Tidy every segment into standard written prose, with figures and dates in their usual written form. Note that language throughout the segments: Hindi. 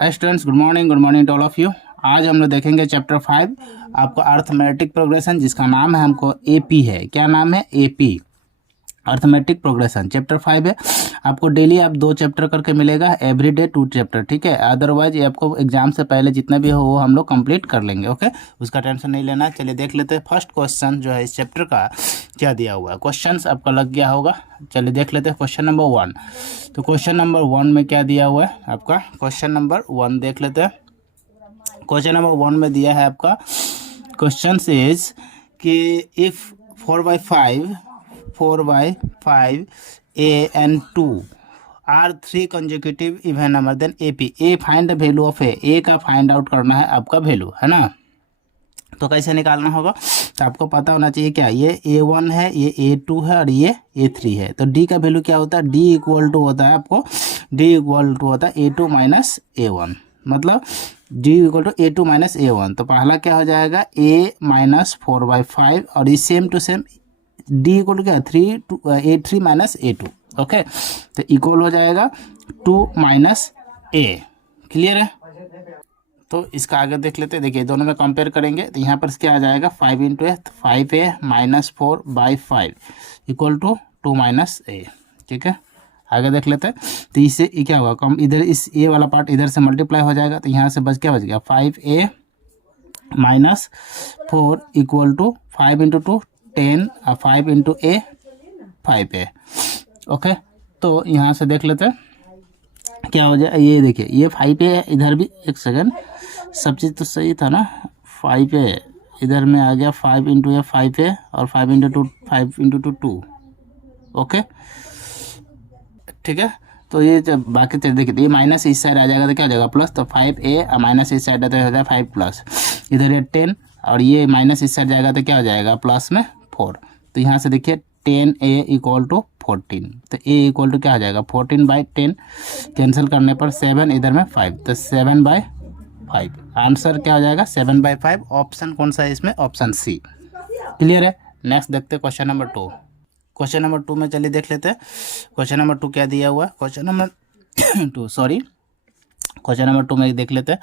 Hi students, good morning to all of you. आज हम लोग देखेंगे चैप्टर 5 आपको अर्थमेटिक प्रोग्रेशन, जिसका नाम है हमको एपी है। क्या नाम है? AP, arithmetic progression. चैप्टर 5 है। आपको डेली आप 2 चैप्टर करके मिलेगा, एवरी डे 2 चैप्टर, ठीक है। अदरवाइज ये आपको एग्जाम से पहले जितना भी हो वो हम लोग कंप्लीट कर लेंगे, ओके। उसका टेंशन नहीं लेना। चलिए देख लेते हैं फर्स्ट क्वेश्चन जो है इस चैप्टर का क्या दिया हुआ है। क्वेश्चन आपका लग गया होगा। चलिए देख लेते हैं क्वेश्चन नंबर 1। तो क्वेश्चन नंबर 1 में क्या दिया हुआ है आपका? क्वेश्चन नंबर 1 देख लेते हैं। क्वेश्चन नंबर 1 में दिया है आपका, क्वेश्चन इज कि if 4/5 a and 2 are 3 consecutive even number then AP। A find the value of a का फाइंड आउट करना है आपका वैल्यू, है ना। तो कैसे निकालना होगा? तो आपको पता होना चाहिए क्या, ये A1 है, ये A2 है और ये A3 है। तो D का वैल्यू क्या होता है? D इक्वल टू होता है आपको, D इक्वल टू होता है A2 माइनस A1, मतलब D equal to A2 minus A1। तो पहला क्या हो जाएगा? A माइनस 4/5 और ये same to same D equal to क्या? A3 minus A2, okay. तो इक्वल हो जाएगा 2 माइनस A। क्लियर है? तो इसका आगे देख लेते हैं। देखिए दोनों में कंपेयर करेंगे तो यहाँ पर क्या आ जाएगा? 5 into a, 5A minus 4/5 equal to 2 minus a, ठीक है। आगे देख लेते हैं। तो इससे ये क्या होगा? कम इधर इस ए वाला पार्ट इधर से मल्टीप्लाई हो जाएगा, तो यहाँ से बच क्या बच गया? 5A minus 4 equal to 5 into 2 10 और 5 इंटू ए 5A, ओके। तो यहाँ से देख लेते हैं क्या हो जाए। ये देखिए ये 5A इधर भी, एक सेकेंड, सब चीज़ तो सही था ना। 5A इधर में आ गया, 5 इंटू ए 5A और 5 इंटू 2 5 इंटू 2, ओके, ठीक है। तो ये जब बाकी चीज़ देखिए, ये माइनस इस साइड आ जाएगा तो क्या हो जाएगा? प्लस। तो 5A और माइनस इस साइड आता है 5 प्लस, इधर ये 10 और ये माइनस इस साइड जाएगा तो क्या हो जाएगा? प्लस में 4। तो यहाँ से देखिए 10A इक्वल टू 14। तो A इक्वल टू क्या हो जाएगा? 14/10, कैंसिल करने पर 7, इधर में 5, तो 7/5। आंसर क्या हो जाएगा? 7/5। ऑप्शन कौन सा है इसमें? Option C. क्लियर है? नेक्स्ट देखते हैं क्वेश्चन नंबर 2। क्वेश्चन नंबर 2 में चलिए देख लेते हैं। क्वेश्चन नंबर 2 क्या दिया हुआ है? क्वेश्चन नंबर 2 क्वेश्चन नंबर 2 में देख लेते हैं।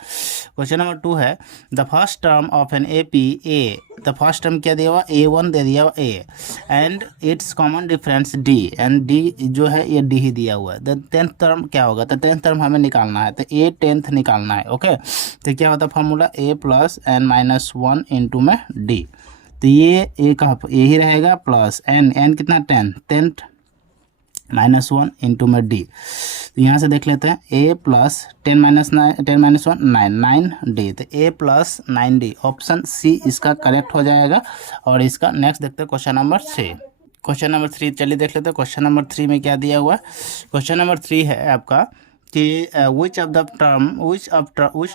क्वेश्चन नंबर 2 है, the first term of an AP A. The first term क्या दिया हुआ? A1 दे दिया हुआ A and it's common difference D, and D जो है ये D ही दिया हुआ है। द 10th टर्म क्या होगा? तो 10th टर्म हमें निकालना है, तो A 10th निकालना है, ओके। तो क्या होता है formula? A plus n minus 1 into में D। तो ये A का यही रहेगा, प्लस n कितना? 10th माइनस 1 इंटू में D। तो यहाँ से देख लेते हैं A प्लस 10 माइनस 1 9 D। तो A प्लस 9D, ऑप्शन सी इसका करेक्ट हो जाएगा। और इसका नेक्स्ट देखते हैं क्वेश्चन नंबर 3। क्वेश्चन नंबर 3 चलिए देख लेते हैं। क्वेश्चन नंबर 3 में क्या दिया हुआ है? क्वेश्चन नंबर 3 है आपका कि विच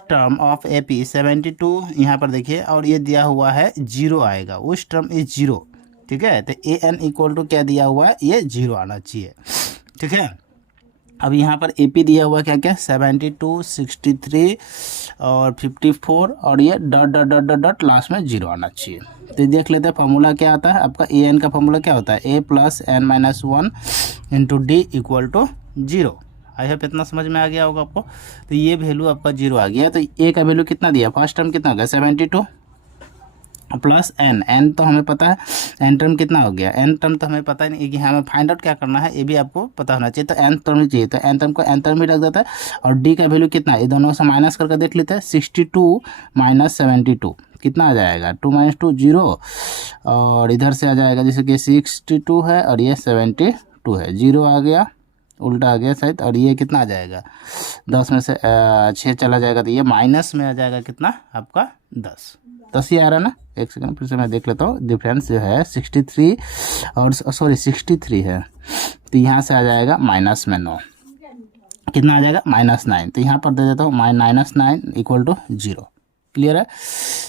टर्म ऑफ AP 72, यहाँ पर देखिए, और ये दिया हुआ है 0 आएगा, विच टर्म इज 0, ठीक है। तो AN इक्वल टू क्या दिया हुआ है? ये 0 आना चाहिए, ठीक है। अब यहाँ पर AP दिया हुआ क्या क्या? 72, 63 और 54, और ये dot dot dot dot dot last में 0 आना चाहिए। तो देख लेते हैं फॉर्मूला क्या आता है आपका। AN का फॉर्मूला क्या होता है? A plus n minus 1 into D equal to 0। I hope इतना समझ में आ गया होगा आपको। तो ये वैल्यू आपका 0 आ गया। तो A का वैल्यू कितना दिया? फर्स्ट टर्म कितना हो गया? 72 प्लस n तो हमें पता है, n टर्म कितना हो गया? n टर्म तो हमें पता ही नहीं कि हमें फाइंड आउट क्या करना है, ये भी आपको पता होना चाहिए। तो n टर्म चाहिए, तो n टर्म को n टर्म ही रख देता है। और d का वैल्यू कितना है? ये दोनों से माइनस करके देख लेते हैं। 62 माइनस 72 कितना आ जाएगा? 2 माइनस 2 0, और इधर से आ जाएगा जैसे कि 62 है और ये 72 है, 0 आ गया, उल्टा आ गया शायद। और ये कितना आ जाएगा? 10 में से 6 चला जाएगा, तो ये माइनस में आ जाएगा कितना आपका? 10 ही आ रहा है ना। एक सेकंड फिर से मैं देख लेता हूँ। डिफरेंस जो है 63 और 63 है, तो यहाँ से आ जाएगा माइनस में 9, कितना आ जाएगा? -9। तो यहाँ पर दे देता हूँ -9 इक्वल टू 0। क्लियर है?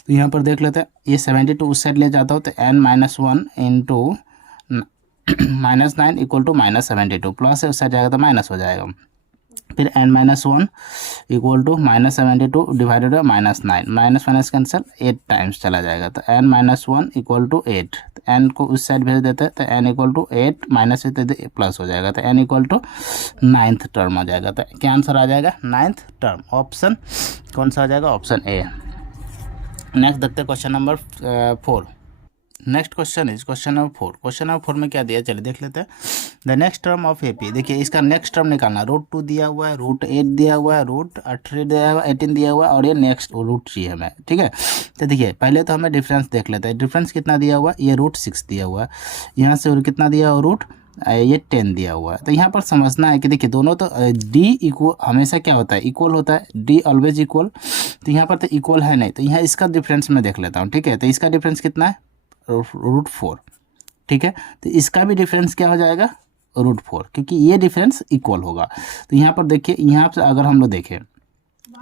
तो यहाँ पर देख लेते हैं। ये 72 उस साइड ले जाता हूँ, तो n minus 1 into -9 equal to -72, plus है उस साइड जाएगा तो माइनस हो जाएगा। फिर n-1 equal to -72 divided by -9, minus minus cancel, 8 times चला जाएगा, तो n-1 इक्वल टू 8, n को उस साइड भेज देते हैं, तो n equal to 8 minus plus हो जाएगा, तो n equal to 9th term आ जाएगा। तो क्या आंसर आ जाएगा? 9th term. ऑप्शन कौन सा आ जाएगा? Option A. नेक्स्ट देखते हैं question number 4। Next question is question number 4। Question number 4 में क्या दिया, चलिए देख लेते हैं। The next term of AP, देखिए इसका नेक्स्ट टर्म निकालना, √2 दिया हुआ है, √8 दिया हुआ है, √3 दिया हुआ है, 18 दिया हुआ है, और ये नेक्स्ट √3 हमें, ठीक है। तो देखिए पहले तो हमें डिफरेंस देख लेते हैं। डिफरेंस कितना दिया हुआ है? ये √6 दिया हुआ है, यहाँ से और कितना दिया हुआ ये 10 दिया हुआ है। तो यहाँ पर समझना है कि देखिए दोनों तो डी इक्वल हमेशा क्या होता है? इक्वल होता है, डी ऑलवेज इक्वल। तो यहाँ पर तो इक्वल है नहीं, तो यहाँ इसका डिफरेंस मैं देख लेता हूँ, ठीक है। तो इसका डिफरेंस कितना है? √4, ठीक है। तो इसका भी डिफरेंस क्या हो जाएगा? √4, क्योंकि ये डिफरेंस इक्वल होगा। तो यहाँ पर देखिए, यहाँ से अगर हम लोग देखें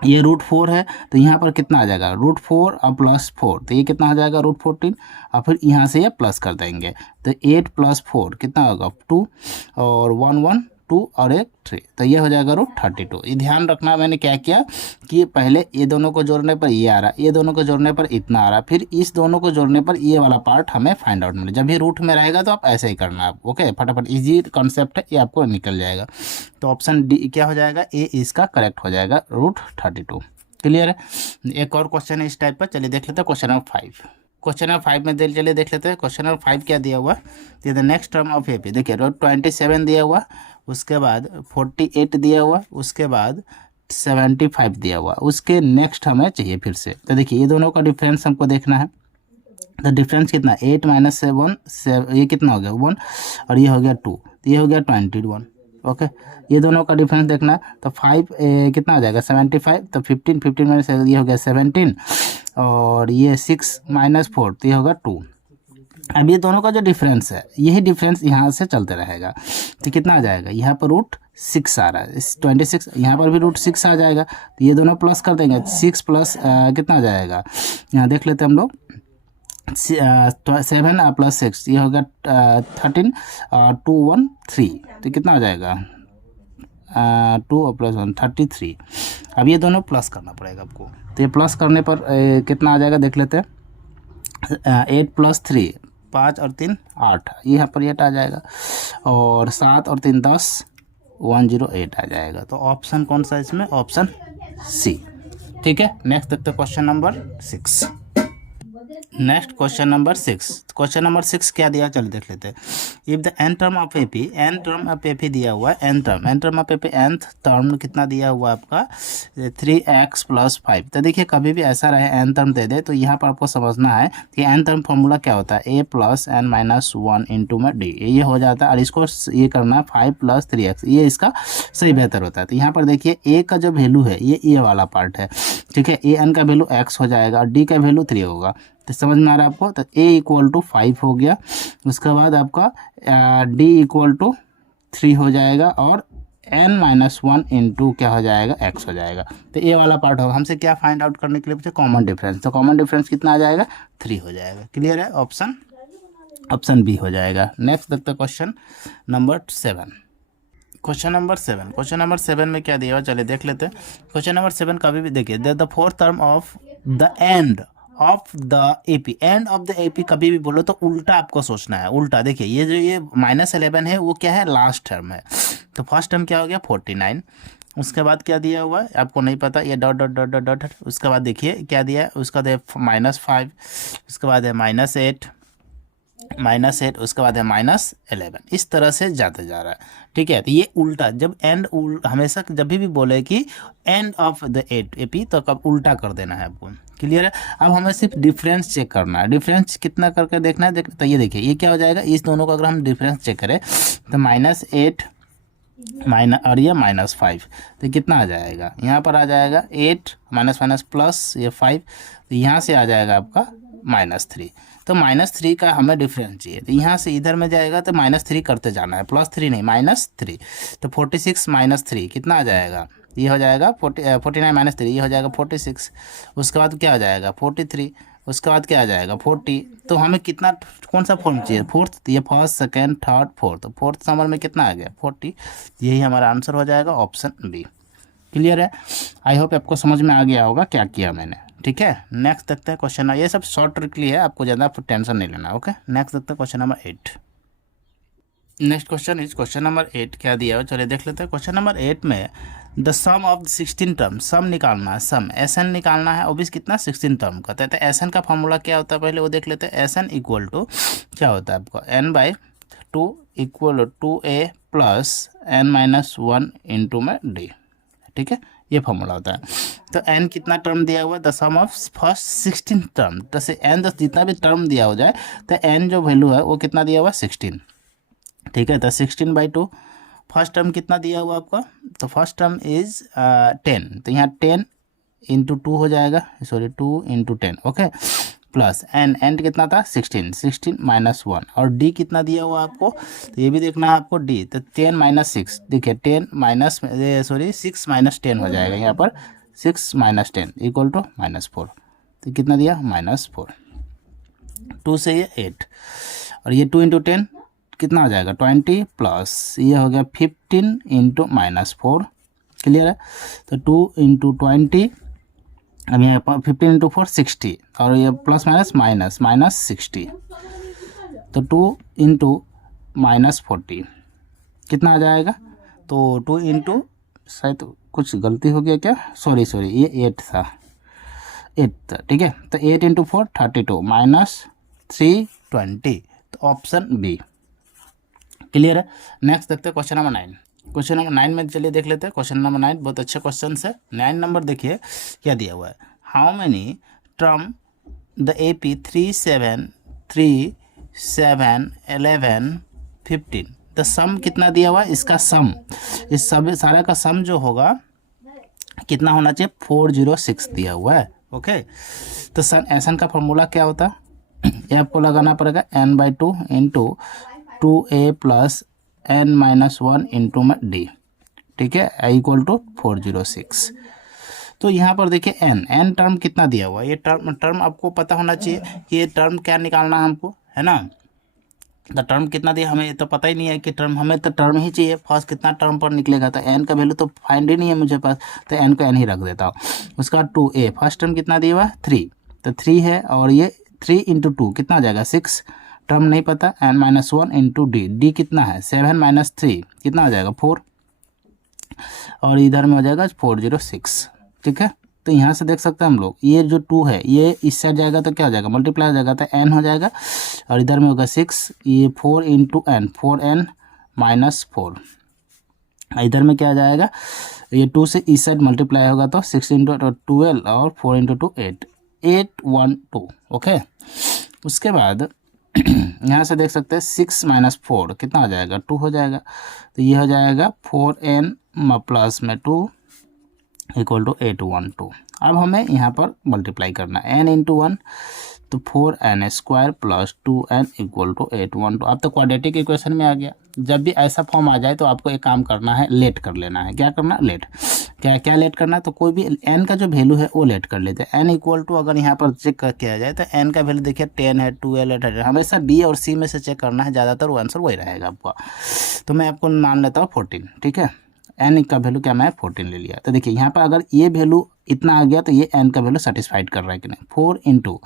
ये √4 है, तो यहाँ पर कितना आ जाएगा? √4 और +4, तो ये कितना आ जाएगा? √14, और फिर यहाँ से ये प्लस कर देंगे, तो 8 + 4 कितना होगा? 2, और 1 1 2 और 1 3, तो ये हो जाएगा √32। ये ध्यान रखना, मैंने क्या किया कि पहले ये दोनों को जोड़ने पर ये आ रहा, ये दोनों को जोड़ने पर इतना आ रहा, फिर इस दोनों को जोड़ने पर ये वाला पार्ट हमें फाइंड आउट मिले। जब भी रूट में रहेगा तो आप ऐसे ही करना है, ओके। फटाफट, इजी कॉन्सेप्ट है, ये आपको निकल जाएगा। तो ऑप्शन डी क्या हो जाएगा? ए इसका करेक्ट हो जाएगा, √32। क्लियर है? एक और क्वेश्चन है इस टाइप का, चलिए देख लेते हैं क्वेश्चन नंबर 5। क्वेश्चन नंबर 5 में चलिए देख लेते हैं। क्वेश्चन नंबर 5 क्या दिया हुआ है? The next term of AP, देखिए √27 दिया हुआ, उसके बाद 48 दिया हुआ, उसके बाद 75 दिया हुआ, उसके नेक्स्ट हमें चाहिए फिर से। तो देखिए ये दोनों का डिफरेंस हमको देखना है। तो डिफरेंस कितना? 8 - 7, ये कितना हो गया? 1, और ये हो गया 2, तो ये हो गया 21, ओके। ये दोनों का डिफरेंस देखना है। तो 5 कितना आ जाएगा? 75, तो 15 -15 ये हो गया 17, और ये 6 - 4, तो ये होगा 2। अब ये दोनों का जो डिफरेंस है, यही डिफरेंस यहाँ से चलते रहेगा, तो कितना आ जाएगा? यहाँ पर √6 आ रहा है, इस 26, यहाँ पर भी √6 आ जाएगा, तो ये दोनों प्लस कर देंगे, 6 प्लस कितना आ जाएगा? यहाँ देख लेते हैं हम लोग, 7 + 6, ये होगा 13, 2 1 3, तो कितना आ जाएगा? 2 + 1 33। अब ये दोनों प्लस करना पड़ेगा आपको, तो ये प्लस करने पर कितना आ जाएगा देख लेते हैं। 8 + 3, 5 और 3 8, यहाँ पर 8 आ जाएगा, और 7 और 3 10, 108 आ जाएगा। तो ऑप्शन कौन सा इसमें? ऑप्शन सी, ठीक है। नेक्स्ट देखते हैं question number 6। Next question number 6। Question number 6 क्या दिया, चलिए देख लेते हैं। If the n term of AP, n term of AP दिया हुआ है, n term of AP, nth term कितना दिया हुआ आपका? 3x + 5। तो देखिए कभी भी ऐसा रहे एन टर्म दे दे, तो यहाँ पर आपको समझना है कि एन टर्म फॉर्मूला क्या होता है? a + n - 1 × में d, ये हो जाता है, और इसको ये करना है 5 + 3x, ये इसका सही बेहतर होता है। तो यहाँ पर देखिए a का जो वैल्यू है ये वाला पार्ट है, ठीक है। an का वैल्यू x हो जाएगा, और d का वैल्यू 3 होगा। तो समझ में आ रहा है आपको? तो a = 5 हो गया, उसके बाद आपका d = 3 हो जाएगा, और n - 1 × क्या हो जाएगा? x हो जाएगा। तो ये वाला पार्ट होगा। हमसे क्या फाइंड आउट करने के लिए पूछे? Common difference. तो कॉमन डिफरेंस कितना आ जाएगा? 3 हो जाएगा। क्लियर है? ऑप्शन बी हो जाएगा। नेक्स्ट देखते हैं क्वेश्चन नंबर 7। क्वेश्चन नंबर 7 में क्या दिया हुआ, चलिए देख लेते हैं। क्वेश्चन नंबर 7 कभी भी देखिए, the fourth term of the end of the AP, end of the AP कभी भी बोलो तो उल्टा आपको सोचना है। उल्टा देखिए, ये जो ये -11 है वो क्या है? लास्ट टर्म है। तो फर्स्ट टर्म क्या हो गया? 49, उसके बाद क्या दिया हुआ है आपको नहीं पता, ये dot dot dot dot dot. उसके बाद देखिए क्या दिया है, उसका है -5, उसके बाद है -8, उसके बाद है -11, इस तरह से जाते जा रहा है, ठीक है। तो ये उल्टा, जब एंड हमेशा जब भी बोले कि एंड ऑफ द एपी, तो कब उल्टा कर देना है आपको। क्लियर है? अब हमें सिर्फ डिफरेंस चेक करना है। डिफरेंस कितना करके देखना है, तो ये देखिए ये क्या हो जाएगा, इस दोनों का अगर हम डिफरेंस चेक करें तो -8 और ये -5, तो कितना आ जाएगा? यहाँ पर आ जाएगा 8 माइनस प्लस ये 5, तो यहाँ से आ जाएगा आपका -3। तो -3 का हमें डिफरेंस चाहिए, तो यहाँ से इधर में जाएगा तो -3 करते जाना है, +3 नहीं -3। तो 46 - 3 कितना आ जाएगा? ये हो जाएगा 49 - 3, ये हो जाएगा 46। उसके बाद क्या हो जाएगा? 43। उसके बाद क्या आ जाएगा 40। तो हमें कितना, कौन सा फॉर्म चाहिए, फोर्थ, ये first second third fourth, fourth number में कितना आ गया 40। यही हमारा आंसर हो जाएगा ऑप्शन बी। क्लियर है? आई होप आपको समझ में आ गया होगा क्या किया मैंने। ठीक है, नेक्स्ट देखते हैं क्वेश्चन। ये सब शॉर्ट ट्रिक लिए है, आपको ज़्यादा टेंशन नहीं लेना। ओके, नेक्स्ट देखते हैं question number 8। Next question is question number 8 क्या दिया है, चलिए देख लेते हैं। क्वेश्चन नंबर 8 में द सम ऑफ 16 टर्म, सम निकालना है, सम एस एन निकालना है, ऑब्वियस कितना 16 टर्म का। तो एस एन का फॉर्मूला क्या होता है पहले वो देख लेते हैं। एस एन इक्वल टू क्या होता है आपका n/2 equal to a plus n-1 into में d। ठीक है, ये फॉर्मूला होता है। तो n कितना टर्म दिया हुआ है, the sum of first 16 term. तो से n जितना भी टर्म दिया हो जाए तो n जो वैल्यू है वो कितना दिया हुआ है 16। ठीक है, तो 16/2। फर्स्ट टर्म कितना दिया हुआ आपका, तो फर्स्ट टर्म इज 10। तो यहाँ 10 इंटू 2 हो जाएगा, sorry 2 into 10। Okay, plus n कितना था 16, 16 माइनस 1। और डी कितना दिया हुआ आपको, तो ये भी देखना है आपको डी। तो 10 माइनस 6, देखिए 10 माइनस सॉरी 6 माइनस 10 हो जाएगा यहाँ पर, 6 माइनस 10 इक्वल टू -4। तो कितना दिया -4। 2 से ये 8 और ये 2 इंटू 10 कितना हो जाएगा 20 प्लस ये हो गया 15 इंटू -4। क्लियर है? तो 2 इंटू 20, अब यहाँ 15 इंटू 4 60 और ये प्लस माइनस 60। तो 2 इंटू -40 कितना आ जाएगा, तो 2 इंटू, शायद कुछ गलती हो गया क्या, सॉरी ये 8 था। ठीक है, तो 8 इंटू 4 32 माइनस 320। तो ऑप्शन बी। क्लियर है? नेक्स्ट देखते हैं क्वेश्चन नंबर 9। क्वेश्चन नंबर 9 में चलिए देख लेते हैं। क्वेश्चन नंबर 9 बहुत अच्छे क्वेश्चन है। 9 नंबर देखिए क्या दिया हुआ है। How many term the AP 3 7 3 7 11 15। The sum कितना दिया हुआ है इसका सम, इस सब सारा का सम जो होगा कितना होना चाहिए 406 दिया हुआ है। ओके, तो सन एस एन का फॉर्मूला क्या होता है, ये आपको लगाना पड़ेगा n/2 into 2a plus n-1 into में d। ठीक है, इक्वल टू 406। तो यहाँ पर देखिए n टर्म कितना दिया हुआ है, ये टर्म आपको पता होना चाहिए कि ये टर्म क्या निकालना है हमको, है ना। तो टर्म कितना दिया हमें तो पता ही नहीं है कि टर्म, हमें तो टर्म ही चाहिए फर्स्ट कितना टर्म पर निकलेगा। तो n का वैल्यू तो फाइंड ही नहीं है मुझे पास, तो n को n ही रख देता हूँ। उसका बाद 2a, फर्स्ट टर्म कितना दिया हुआ है 3, तो 3 है और ये 3 इंटू 2 कितना आ जाएगा 6, टर्म नहीं पता, n-1 इंटू डी कितना है 7 माइनस 3 कितना आ जाएगा 4, और इधर में हो जाएगा 406। ठीक है, तो यहाँ से देख सकते हैं हम लोग ये जो 2 है ये इस साइड जाएगा तो क्या हो जाएगा मल्टीप्लाई हो जाएगा, तो n हो जाएगा, और इधर में होगा 6, ये 4 इंटू n 4n माइनस 4। इधर में क्या आ जाएगा, ये 2 से इस साइड मल्टीप्लाई होगा तो 6 इंटू 12 और 4 इंटू 2 8 812। ओके, उसके बाद यहाँ से देख सकते हैं 6 माइनस 4 कितना हो जाएगा 2 हो जाएगा, तो ये हो जाएगा 4n प्लस में 2 इक्वल टू 812। अब हमें यहाँ पर मल्टीप्लाई करना है n इंटू 1 तो 4n² plus 2n equal to 812। अब तो क्वाड्रेटिक इक्वेशन में आ गया। जब भी ऐसा फॉर्म आ जाए तो आपको एक काम करना है, लेट कर लेना है। क्या करना, लेट। क्या लेट करना है, तो कोई भी n का जो वैल्यू है वो लेट कर लेते हैं। n इक्वल टू अगर यहाँ पर चेक किया जाए तो n का वैल्यू देखिए 10 है, 12 है, 13। हमेशा b और c में से चेक करना है, ज़्यादातर वो आंसर वही रहेगा आपका। तो मैं आपको मान लेता हूँ 14। ठीक है, n का वैल्यू क्या मैं 14 ले लिया। तो देखिए यहाँ पर अगर ये वैल्यू इतना आ गया तो ये n का वैल्यू सेटिस्फाइड कर रहा है कि नहीं। 4 इंटू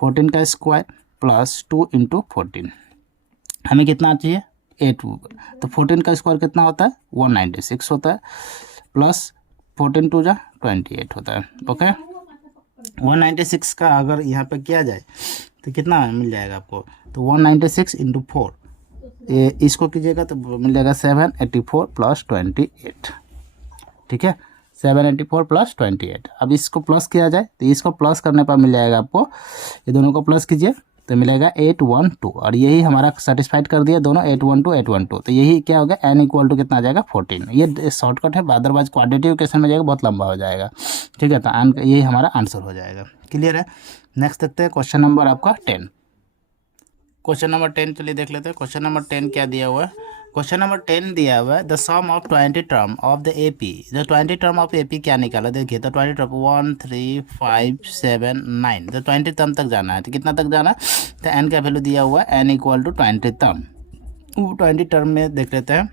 14 का स्क्वायर प्लस 2 इंटू 14, हमें कितना चाहिए 8। तो 14 का स्क्वायर कितना होता है 196 होता है, प्लस 14 टू जा 28 होता है। ओके, 196 का अगर यहाँ पे किया जाए तो कितना मिल जाएगा आपको, तो 196 इंटू 4 ये इसको कीजिएगा तो मिल जाएगा 784 प्लस 28। ठीक है, 784 प्लस 28। अब इसको प्लस किया जाए तो इसको प्लस करने पर मिल जाएगा आपको, ये दोनों को प्लस कीजिए तो मिलेगा 812, और यही हमारा सेटिस्फाइड कर दिया दोनों 812। तो यही क्या होगा n इक्वल टू कितना आ जाएगा 14। ये शॉर्टकट है, अदरवाइज क्वाड्रेटिक इक्वेशन में जाएगा बहुत लंबा हो जाएगा। ठीक है, तो यही हमारा आंसर हो जाएगा। क्लियर है? नेक्स्ट देखते हैं क्वेश्चन नंबर आपका 10। क्वेश्चन नंबर 10 चलिए देख लेते हैं। क्वेश्चन नंबर 10 क्या दिया हुआ है। क्वेश्चन नंबर 10 दिया हुआ है the sum of 20 term of the AP. The 20 term of AP क्या निकाला, देखिए तो 20 टर्म 1 3 5 7 9, तो 20 टर्म तक जाना है। तो कितना तक जाना है, तो एन का वैल्यू दिया हुआ है n equal to 20 term. 20 term में देख लेते हैं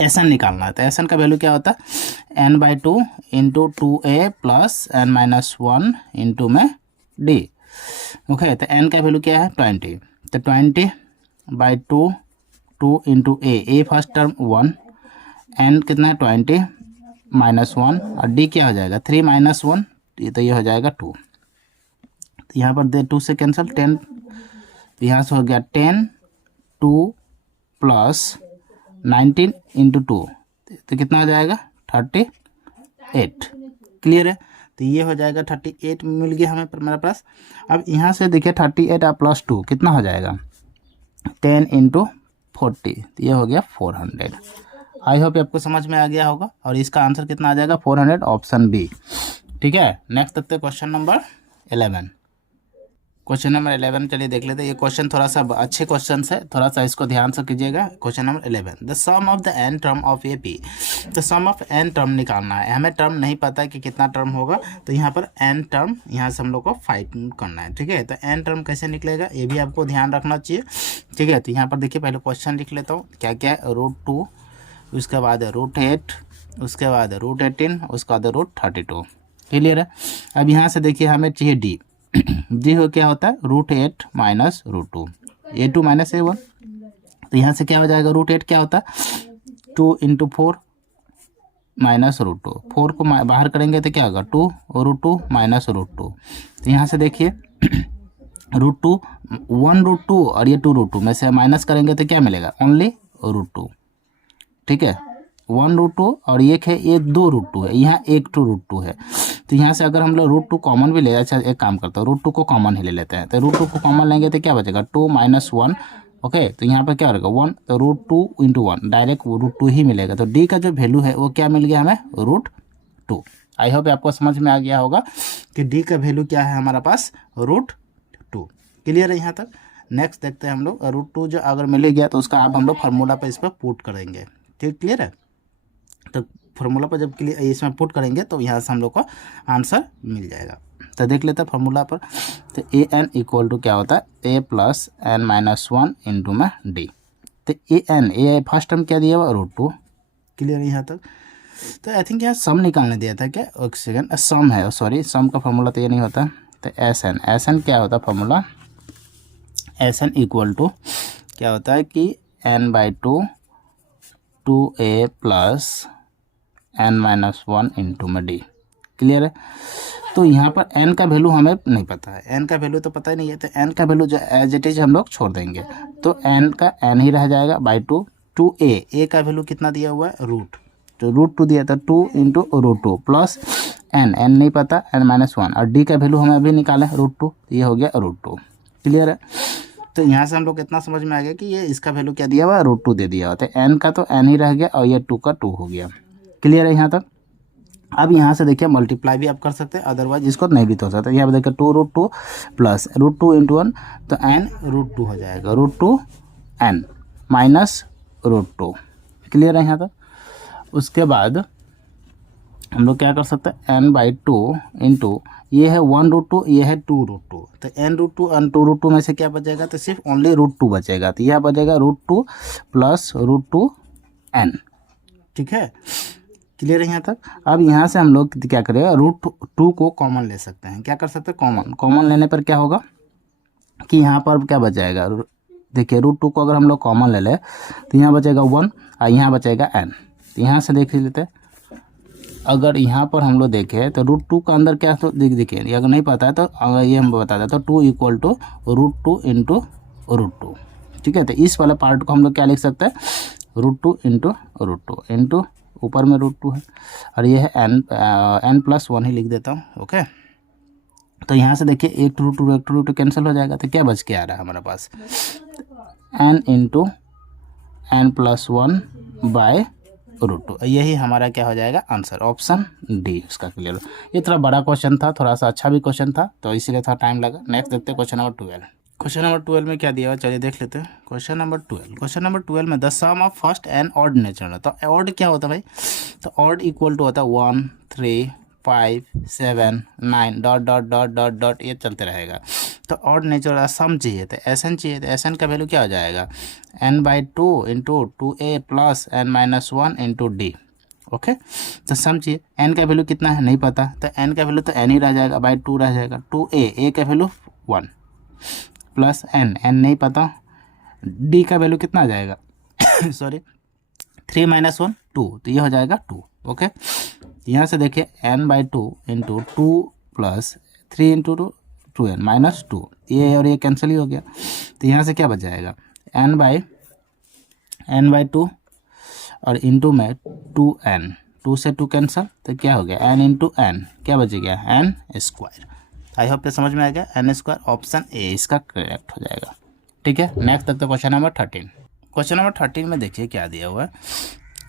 एस एन निकालना है। तो एस एन का वैल्यू क्या होता है, n by 2 into 2a plus n minus 1 into में डी। ओके, तो एन का वैल्यू क्या है 20, तो 20 by 2 into a first term 1, n कितना है 20 माइनस 1 और डी क्या हो जाएगा 3 माइनस 1, तो ये हो जाएगा 2। तो यहाँ पर दे 2 से कैंसिल 10, यहाँ से हो गया 10 2 प्लस 19 इंटू 2, तो कितना हो जाएगा 38। क्लियर है, तो ये हो जाएगा 38 मिल गया हमें मेरे पास। अब यहाँ से देखिए 38 और प्लस 2 कितना हो जाएगा 10 इंटू 40, तो ये हो गया 400। आई होप आपको समझ में आ गया होगा और इसका आंसर कितना आ जाएगा 400, ऑप्शन बी। ठीक है, नेक्स्ट देखते हैं क्वेश्चन नंबर 11। क्वेश्चन नंबर 11 चलिए देख लेते हैं। ये क्वेश्चन थोड़ा सा अच्छे क्वेश्चन है, थोड़ा सा इसको ध्यान से कीजिएगा। Question number 11 the sum of the n term of A P. तो सम ऑफ एन टर्म निकालना है, हमें टर्म नहीं पता है कि कितना टर्म होगा, तो यहाँ पर एन टर्म यहाँ से हम लोग को फाइंड करना है। ठीक है, तो एन टर्म कैसे निकलेगा ये भी आपको ध्यान रखना चाहिए। ठीक है, तो यहाँ पर देखिए पहले क्वेश्चन लिख लेता हूँ, क्या क्या है √2, उसके बाद √8, उसके बाद √18, उसके बाद √32। क्लियर है। अब यहाँ से देखिए हमें चाहिए डी। डी हो क्या होता है √8 माइनस √2, a2 माइनस a1। तो यहाँ से क्या हो जाएगा √8 क्या होता है 2 इंटू 4 माइनस √2, 4 को बाहर करेंगे तो क्या होगा 2 √2 माइनस √2। तो यहाँ से देखिए √2 1 √2 और ये 2 √2 में से माइनस करेंगे तो क्या मिलेगा ओनली √2। ठीक है, 1 √2 और एक है ये 2 √2 है, यहाँ एक 2 √2 है। तो यहाँ से अगर हम लोग √2 कॉमन भी ले, अच्छा एक काम करते हैं √2 को कॉमन ही ले लेते हैं। तो √2 को कॉमन लेंगे तो क्या बचेगा 2 माइनस 1। ओके, तो यहाँ पर क्या रहेगा 1, तो √2 इंटू 1 डायरेक्ट √2 ही मिलेगा। तो डी का जो वैल्यू है वो क्या मिल गया हमें √2। आई होप आपको समझ में आ गया होगा कि डी का वैल्यू क्या है हमारा पास √2। क्लियर है यहाँ तक। नेक्स्ट देखते हैं हम लोग √2 जो अगर मिल गया तो उसका अब हम लोग फार्मूला पर इस पर पुट करेंगे। ठीक, क्लियर है। तो फार्मूला पर जब इसमें पुट करेंगे तो यहाँ से हम लोग को आंसर मिल जाएगा। तो देख लेते हैं फार्मूला पर। तो ए एन इक्वल टू क्या होता है a plus n minus 1 into में डी। तो A N A first term क्या दिया हुआ √2। क्लियर है यहाँ तक। तो आई थिंक यहाँ सम निकालने दिया था क्या, एक सेकेंड, सम है, सॉरी सम का फार्मूला तो ये नहीं होता। तो एस एन क्या होता है formula, S N equal to क्या होता है कि n बाई 2 2a plus n minus 1 into में डी। क्लियर है। तो यहाँ पर n का वैल्यू हमें नहीं पता है, n का वैल्यू तो पता ही नहीं है, तो n का वैल्यू जो एज इट इज हम लोग छोड़ देंगे। तो n का n ही रह जाएगा बाई 2 2a का वैल्यू कितना दिया हुआ है रूट, तो √2 दिया था 2 इंटू √2 प्लस n नहीं पता n माइनस 1 और d का वैल्यू हमें अभी निकाले √2, ये हो गया √2। क्लियर है। तो यहाँ से हम लोग इतना समझ में आ गया कि ये इसका वैल्यू क्या दिया हुआ √2 दे दिया हुआ, तो n का तो n ही रह गया और ये 2 का 2 हो गया। क्लियर है यहाँ तक। अब यहाँ से देखिए मल्टीप्लाई भी आप कर सकते हैं, अदरवाइज इसको नहीं भी तो हो सकता है। यहाँ पर देखिए 2 √2 प्लस √2 इंटू 1, तो n √2 हो जाएगा, √2 n माइनस √2। क्लियर है यहाँ तक। उसके बाद हम लोग क्या कर सकते हैं n बाई 2 इंटू ये है 1 √2, ये है 2 √2, तो n √2 और 2 √2 में से क्या बचेगा, तो सिर्फ ओनली √2 बचेगा। तो यह बचेगा √2 प्लस √2 n। ठीक है, क्लियर है यहाँ तक। अब यहाँ से हम लोग क्या करेंगे √2 को कॉमन ले सकते हैं। क्या कर सकते हैं कॉमन लेने पर क्या होगा कि यहाँ पर क्या बच जाएगा, देखिए √2 को अगर हम लोग कॉमन ले लें तो यहाँ बचेगा 1 और यहाँ बचेगा n। तो यहाँ से देख लेते हैं, अगर यहाँ पर हम लोग देखें तो √2 का अंदर क्या तो देखिए अगर नहीं पता है तो अगर ये हम बता दें तो 2 इक्वल टू √2 इंटू √2। ठीक है, तो इस वाला पार्ट को हम लोग क्या लिख सकते हैं √2 इंटू √2 इंटू ऊपर में √2 है और ये है n प्लस 1 ही लिख देता हूँ। ओके, तो यहाँ से देखिए एक √2 कैंसिल हो जाएगा, तो क्या बच के आ रहा है हमारे पास n into n plus 1 by √2। यही हमारा क्या हो जाएगा आंसर, ऑप्शन डी उसका। क्लियर। ये थोड़ा बड़ा क्वेश्चन था, थोड़ा सा अच्छा भी क्वेश्चन था, तो इसीलिए थोड़ा टाइम लगा। नेक्स्ट देखते हैं क्वेश्चन नंबर 12। क्वेश्चन नंबर 12 में क्या दिया हुआ, चलिए देख लेते हैं। क्वेश्चन नंबर 12 में the sum of first and odd natural, तो ऑड क्या होता है भाई, तो ऑड इक्वल टू होता है 1 3 5 7 9 dot dot dot dot dot, ये चलते रहेगा। तो ऑड नेचुरल सम चाहिए, तो एसन चाहिए, तो एसन का वैल्यू क्या हो जाएगा, n/2 into 2a plus n-1 into D. Okay, तो सम चाहिए, n का वैल्यू कितना है नहीं पता, तो n का वैल्यू तो n ही रह जाएगा, बाई 2 रह जाएगा, 2a का वैल्यू 1 प्लस n नहीं पता, d का वैल्यू कितना आ जाएगा सॉरी 3-1 2, तो ये हो जाएगा 2। ओके, यहाँ से देखिए n/2 into 2 plus 3 into 2n minus 2, ये और ये कैंसिल ही हो गया, तो यहाँ से क्या बच जाएगा n/2 और इंटू में 2n, 2 से 2 कैंसल, तो क्या हो गया n इंटू n, क्या बच गया n²। आई होप ये समझ में आ गया, n², ऑप्शन ए इसका करेक्ट हो जाएगा। ठीक है, नेक्स्ट तक तो क्वेश्चन नंबर 13। क्वेश्चन नंबर 13 में देखिए क्या दिया हुआ है।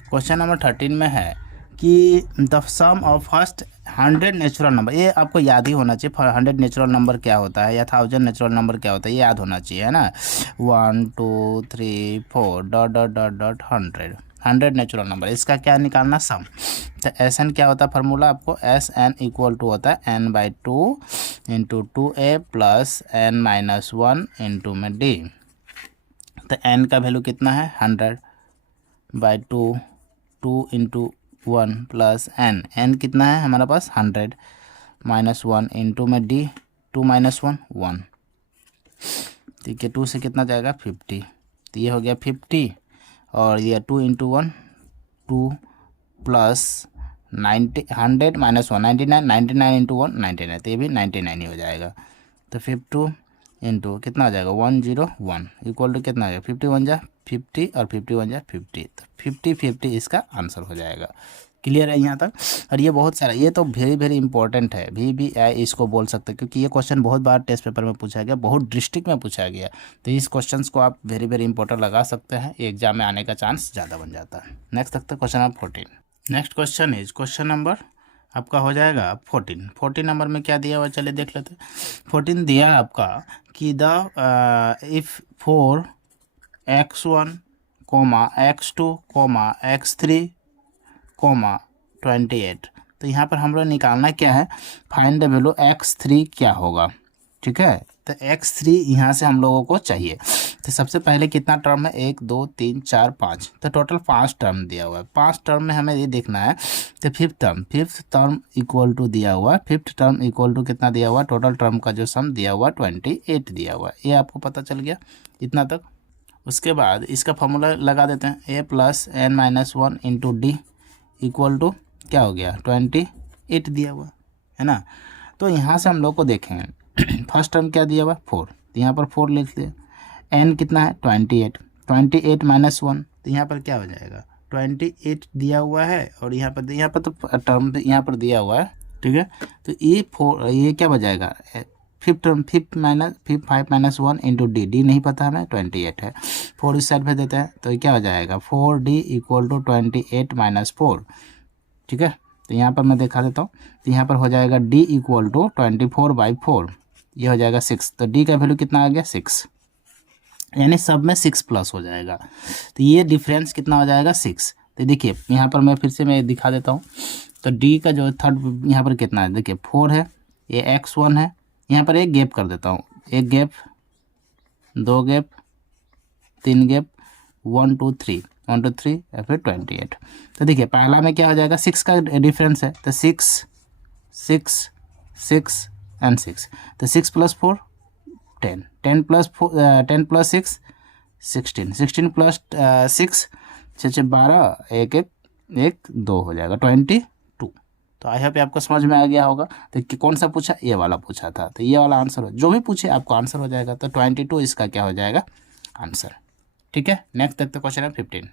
क्वेश्चन नंबर 13 में है कि the sum of first 100 natural number, ये आपको याद ही होना चाहिए, 100 नेचुरल नंबर क्या होता है या 1000 नेचुरल नंबर क्या होता है, ये याद होना चाहिए, है ना। 1 2 3 4 dot dot dot dot 100 natural number, इसका क्या निकालना सम। तो एस एन क्या होता है फार्मूला आपको, एस एन इक्वल टू होता है n/2 into 2a plus n-1 into में डी। तो n का वैल्यू कितना है 100/2, 2 इंटू 1 प्लस n कितना है हमारा पास 100 -1 इंटू में डी, 2 - 1 1, ठीक है, 2 से कितना जाएगा 50, तो ये हो गया 50, और ये 2 इंटू 1 2 प्लस 100 -1 99, 99 इंटू 1 99, तो ये भी 99 ही हो जाएगा। तो 52 इंटू कितना हो जाएगा 101 इक्वल टू कितना आ जाएगा 51 जा 50 और 51 जा 50, तो 50 इसका आंसर हो जाएगा। क्लियर है यहाँ तक। और ये बहुत सारा, ये तो वेरी वेरी इंपॉर्टेंट है, VBI इसको बोल सकते हैं, क्योंकि ये क्वेश्चन बहुत बार टेस्ट पेपर में पूछा गया, बहुत डिस्ट्रिक्ट में पूछा गया, तो इस क्वेश्चन को आप वेरी वेरी इंपॉर्टेंट लगा सकते हैं, एग्जाम में आने का चांस ज़्यादा बन जाता है। नेक्स्ट तक question number 14। Next question is question number आपका हो जाएगा 14 नंबर में क्या दिया हुआ चलिए देख लेते हैं। 14 दिया आपका कि the if 4x1, x2, x3, 28, तो यहाँ पर हम लोग निकालना क्या है, फाइंड द वैल्यू x3 क्या होगा। ठीक है, तो x3 यहाँ से हम लोगों को चाहिए। तो सबसे पहले कितना टर्म है 1 2 3 4 5, तो टोटल 5 टर्म दिया हुआ है। 5 टर्म में हमें ये देखना है, तो फिफ्थ टर्म इक्वल टू दिया हुआ है, फिफ्थ टर्म इक्वल टू कितना दिया हुआ, टोटल टर्म का जो सम दिया हुआ 28 दिया हुआ है, ये आपको पता चल गया इतना तक। उसके बाद इसका फॉर्मूला लगा देते हैं, a plus n-1 into D equal to क्या हो गया 28 दिया हुआ है ना। तो यहाँ से हम लोग को देखें फर्स्ट टर्म क्या दिया हुआ 4, तो यहाँ पर 4 लिख दिया, n कितना है 28 -1, तो यहाँ पर क्या हो जाएगा 28 दिया हुआ है, और यहाँ पर तो टर्म यहाँ पर दिया हुआ है। ठीक है, तो ये 4 ये क्या बजाएगा फिफ्थ टर्म 5 - 1 इंटू डी नहीं पता हमें 28 है, 4 इस साइड पे देते हैं, तो ये क्या हो जाएगा 4d इक्वल टू 28 - 4। ठीक है, तो यहाँ पर मैं दिखा देता हूँ, तो यहाँ पर हो जाएगा d इक्वल टू 24/4, ये हो जाएगा 6, तो d का वैल्यू कितना आ गया 6, यानी सब में 6 प्लस हो जाएगा, तो ये डिफरेंस कितना हो जाएगा 6। तो देखिए यहाँ पर मैं फिर से मैं दिखा देता हूँ, तो d का जो थर्ड यहाँ पर कितना है देखिए 4 है, ये x1 है, यहाँ पर एक गैप कर देता हूँ, एक गैप 2 गैप 3 गैप 1 2 3 या फिर 28। तो देखिए पहला में क्या हो जाएगा 6 का डिफरेंस है, तो 6 एंड 6, तो 6 + 4 10, 10 + 6 16, 16 + 6 6 12 1 2 हो जाएगा 22। तो आई होप आपको समझ में आ गया होगा। तो कि कौन सा पूछा, ये वाला पूछा था, तो ये वाला आंसर हो, जो भी पूछे आपको आंसर हो जाएगा, तो 22 इसका क्या हो जाएगा आंसर। ठीक है, नेक्स्ट देखते क्वेश्चन नंबर 15।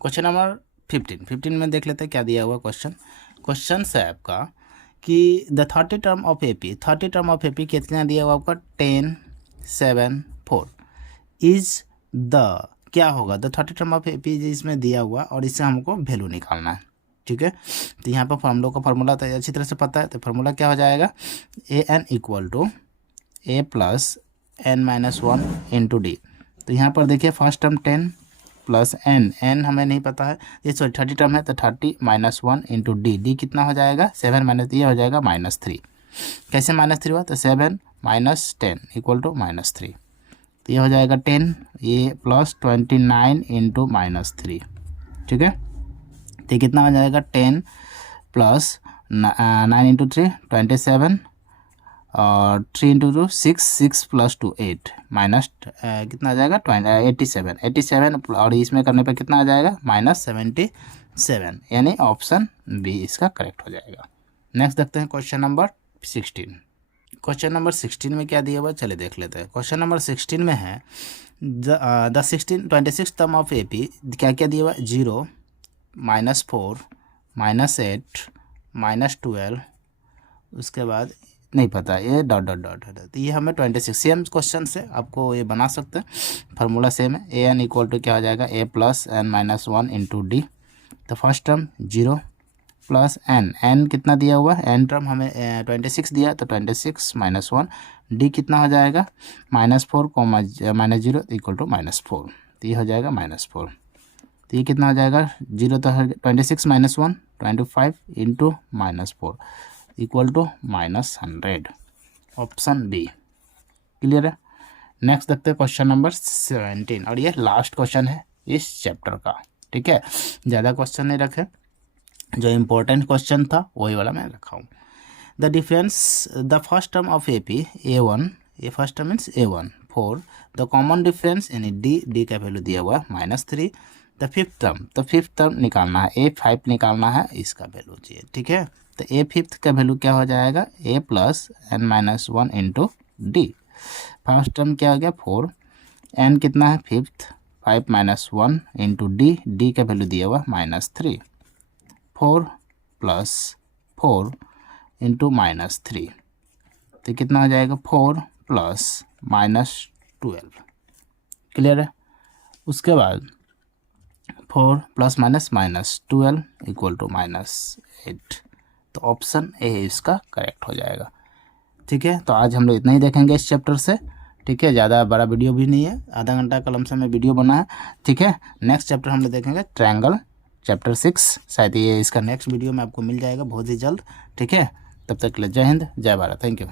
क्वेश्चन नंबर 15 में देख लेते हैं क्या दिया हुआ क्वेश्चन है आपका कि the 30 term of AP, 30 term of AP कितना दिया हुआ आपका 10 7 4 इज द क्या होगा, द 30 टर्म ऑफ एपी इसमें दिया हुआ, और इससे हमको वैल्यू निकालना है। ठीक है, तो यहाँ पर हम लोग का फार्मूला तो अच्छी तरह से पता है, तो फार्मूला क्या हो जाएगा an equal to a plus n-1 into D. तो यहाँ पर देखिए फर्स्ट टर्म 10 प्लस n हमें नहीं पता है, ये सॉरी 30 टर्म है, तो 30 - 1 इंटू डी कितना हो जाएगा 7 माइनस, ये हो जाएगा -3। कैसे -3 हुआ, तो 7 - 10 इक्वल टू -3, तो ये हो जाएगा 10, ये प्लस 29 इंटू -3, ठीक है। तो ये कितना हो जाएगा 10 प्लस 9 इंटू 3 27 और 3 इंटू 2 6 प्लस 2 8 माइनस कितना आ जाएगा 87 और इसमें करने पे कितना आ जाएगा -77, यानी ऑप्शन बी इसका करेक्ट हो जाएगा। नेक्स्ट देखते हैं क्वेश्चन नंबर 16। क्वेश्चन नंबर 16 में क्या दिया हुआ, चलिए देख लेते हैं। क्वेश्चन नंबर 16 में है द 26 टर्म ऑफ AP, क्या क्या दिया हुआ है 0 -4 -8 -12, उसके बाद नहीं पता, ये डॉट है। तो ये हमें 26 सेम क्वेश्चन से आपको ये बना सकते हैं, फार्मूला सेम है। an इक्वल टू क्या हो जाएगा a plus n-1 into D. तो फर्स्ट टर्म 0 प्लस n कितना दिया हुआ है, n टर्म हमें 26 दिया, तो 26 - 1 d कितना हो जाएगा -4 -0 इक्वल टू -4, तो ये हो जाएगा -4। तो ये कितना हो जाएगा 0 तो 26 - 1 25 into -4 equal to -100, option B clear है। नेक्स्ट देखते हैं क्वेश्चन नंबर 17, और ये लास्ट क्वेश्चन है इस चैप्टर का, ठीक है। ज़्यादा क्वेश्चन नहीं रखे, जो इम्पोर्टेंट क्वेश्चन था वही वाला मैं रखा हूँ। The difference the first term of AP A1, ये first term means A1 4, the common difference यानी डी का वैल्यू दिया हुआ है -3। द फिफ्थ टर्म, तो फिफ्थ टर्म निकालना है, A5 निकालना है, इसका वैल्यू चाहिए, ठीक है। तो ए फिफ्थ का वैल्यू क्या हो जाएगा a plus n-1 into D. First term क्या हो गया 4, n कितना है फिफ्थ 5 - 1 इंटू डी का वैल्यू दिया हुआ -3, 4 प्लस 4 इंटू -3, तो कितना हो जाएगा 4 प्लस -12, क्लियर है। उसके बाद 4 प्लस -12 इक्वल टू -8, तो ऑप्शन ए इसका करेक्ट हो जाएगा, ठीक है। तो आज हम लोग इतना ही देखेंगे इस चैप्टर से, ठीक है। ज़्यादा बड़ा वीडियो भी नहीं है, आधा घंटा का लमसम में वीडियो बना है, ठीक है। नेक्स्ट चैप्टर हम लोग देखेंगे ट्रायंगल, चैप्टर 6, शायद ये इसका नेक्स्ट वीडियो में आपको मिल जाएगा बहुत ही जल्द, ठीक है। तब तक के लिए जय हिंद, जय भारत, थैंक यू।